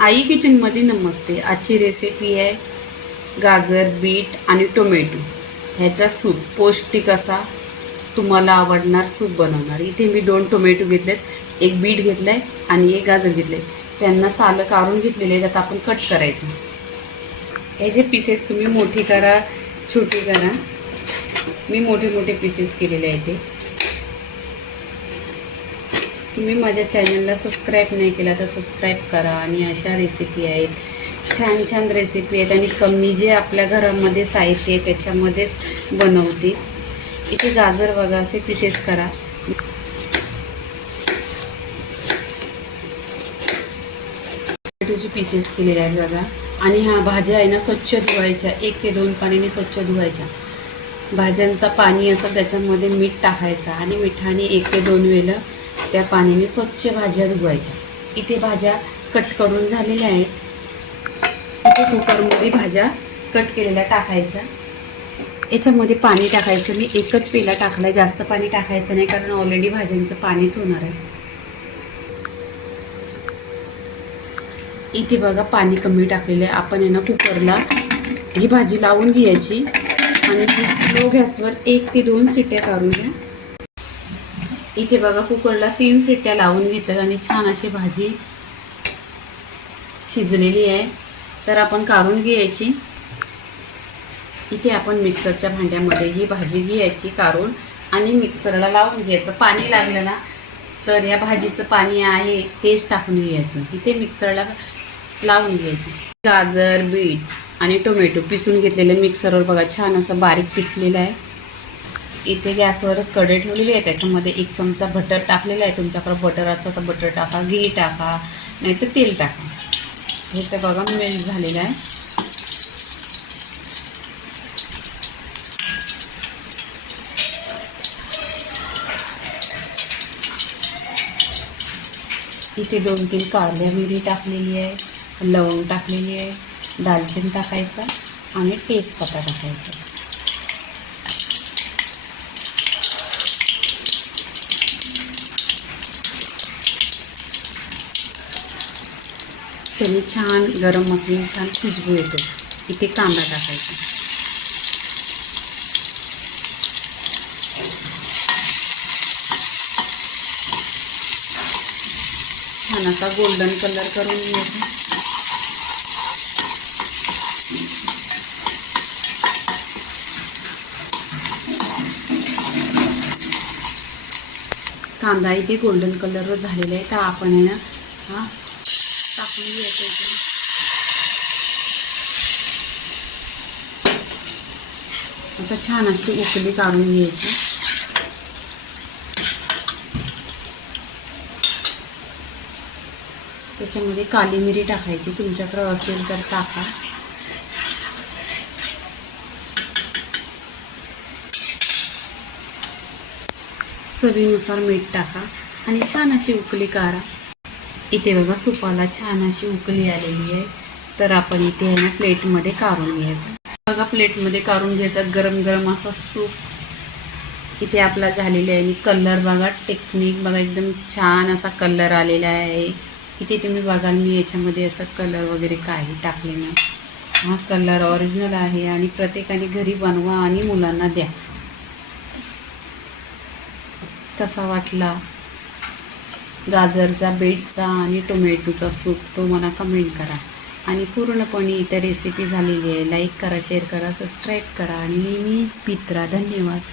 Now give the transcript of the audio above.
आई किचनमध्ये नमस्ते. आजची रेसिपी आहे गाजर बीट आणि टोमॅटो ह्याचा सूप पौष्टिक असा तुम्हाला आवडणार सूप बनवणार. इथे मी दोन टोमॅटो घेतलेत. एक बीट घेतलंय आणि एक गाजर घेतले त्यांना सालं काढून घेतलेले आहेत. आता आपण कट करायचं. हे जे पीसेस तुम्ही मोठी करा छोटी करा. मी मोठे मोठे पीसेस केलेले आहेत ते तुम्ही माझ्या चॅनलला सबस्क्राईब नाही केला तर सबस्क्राईब करा. आणि अशा रेसिपी आहेत. छान छान रेसिपी आहेत. आणि कमी जे आपल्या घरामध्ये साहित्य आहे त्याच्यामध्येच बनवते. इथे गाजर बघा असे पीसेस करा. टोमॅटोचे पीसेस केलेले आहेत बघा. आणि ह्या भाज्या आहे ना स्वच्छ धुवायच्या. एक ते दोन पाण्याने स्वच्छ धुवायच्या. भाज्यांचा पाणी असेल त्याच्यामध्ये मीठ टाकायचं. आणि मिठाने एक ते दोन वेळेला त्या पाण्याने स्वच्छ भाज्या धुवायच्या. इथे भाज्या कट करून झालेल्या आहेत. इथे कुकरमध्ये भाज्या कट केलेल्या टाकायच्या. याच्यामध्ये पाणी टाकायचं मी एकच पेला टाकलाय. जास्त पाणी टाकायचं नाही कारण ऑलरेडी भाज्यांचं पाणीच होणार आहे. इथे बघा पाणी कमी टाकलेलं आहे. आपण आहे ना कुकरला ही भाजी लावून घ्यायची. आणि स्लो गॅसवर एक ते दोन सिट्या काढून घ्या. इथे बघा कुकरला तीन सिट्ट्या लावून घेतल्यात आणि छान अशी भाजी शिजलेली आहे. तर आपण काढून घ्यायची. इथे आपण मिक्सरच्या भांड्यामध्ये ही भाजी घ्यायची काढून आणि मिक्सरला लावून घ्यायचं. पाणी लागलं ना तर या भाजीचं पाणी आहे तेच टाकून घ्यायचं. इथे मिक्सरला लावून घ्यायची. गाजर बीट आणि टोमॅटो पिसून घेतलेलं मिक्सरवर बघा छान असं बारीक पिसलेलं आहे. इथे गॅसवर कढई ठेवलेली आहे त्याच्यामध्ये एक चमचा बटर टाकलेला आहे. तुमच्याकडे बटर असं तर बटर टाका घी टाका नाही तर तेल टाका. हे तर बघा मेल्ट झालेलं आहे. इथे दोन तीन कारल्या मिरी टाकलेली आहे लवंग टाकलेली आहे दालचिनी टाकायचा आणि तेजपत्ता टाकायचा. त्याने छान गरम मसाले छान खुशबू येतो. इथे कांदा टाकायचा. छान असा गोल्डन कलर करून घ्यायचा. कांदा इथे गोल्डन कलरवर झालेला आहे. तर आपण आहे ना हा टाकून घ्यायचं इथे आता छान अशी उकली काढून घ्यायची. त्याच्यामध्ये काली मिरी टाकायची. तुमच्याकडे असेल तर टाका. चवीनुसार मीठ टाका. आणि छान अशी उकली काढा. इथे बघा सुपाला छान अशी उकली आलेली आहे. तर आपण इथे आहे ना प्लेटमध्ये काढून घ्यायचं. बघा प्लेटमध्ये काढून घ्यायचा गरम गरम असा सूप. इथे आपला झालेला आहे. आणि कलर बघा टेक्निक बघा एकदम छान असा कलर आलेला आहे. इथे तुम्ही बघाल मी याच्यामध्ये असं कलर वगैरे काही टाकले नाही. हा कलर ऑरिजिनल आहे आणि प्रत्येकाने घरी बनवा आणि मुलांना द्या. कसा वाटला? गाजरचा बीटचा आणि टोमॅटोचा सूप तो मला कमेंट करा. आणि पूर्णपणे इथं रेसिपी झालेली आहे. लाईक करा शेअर करा सबस्क्राईब करा आणि नेहमीच पित्रा धन्यवाद.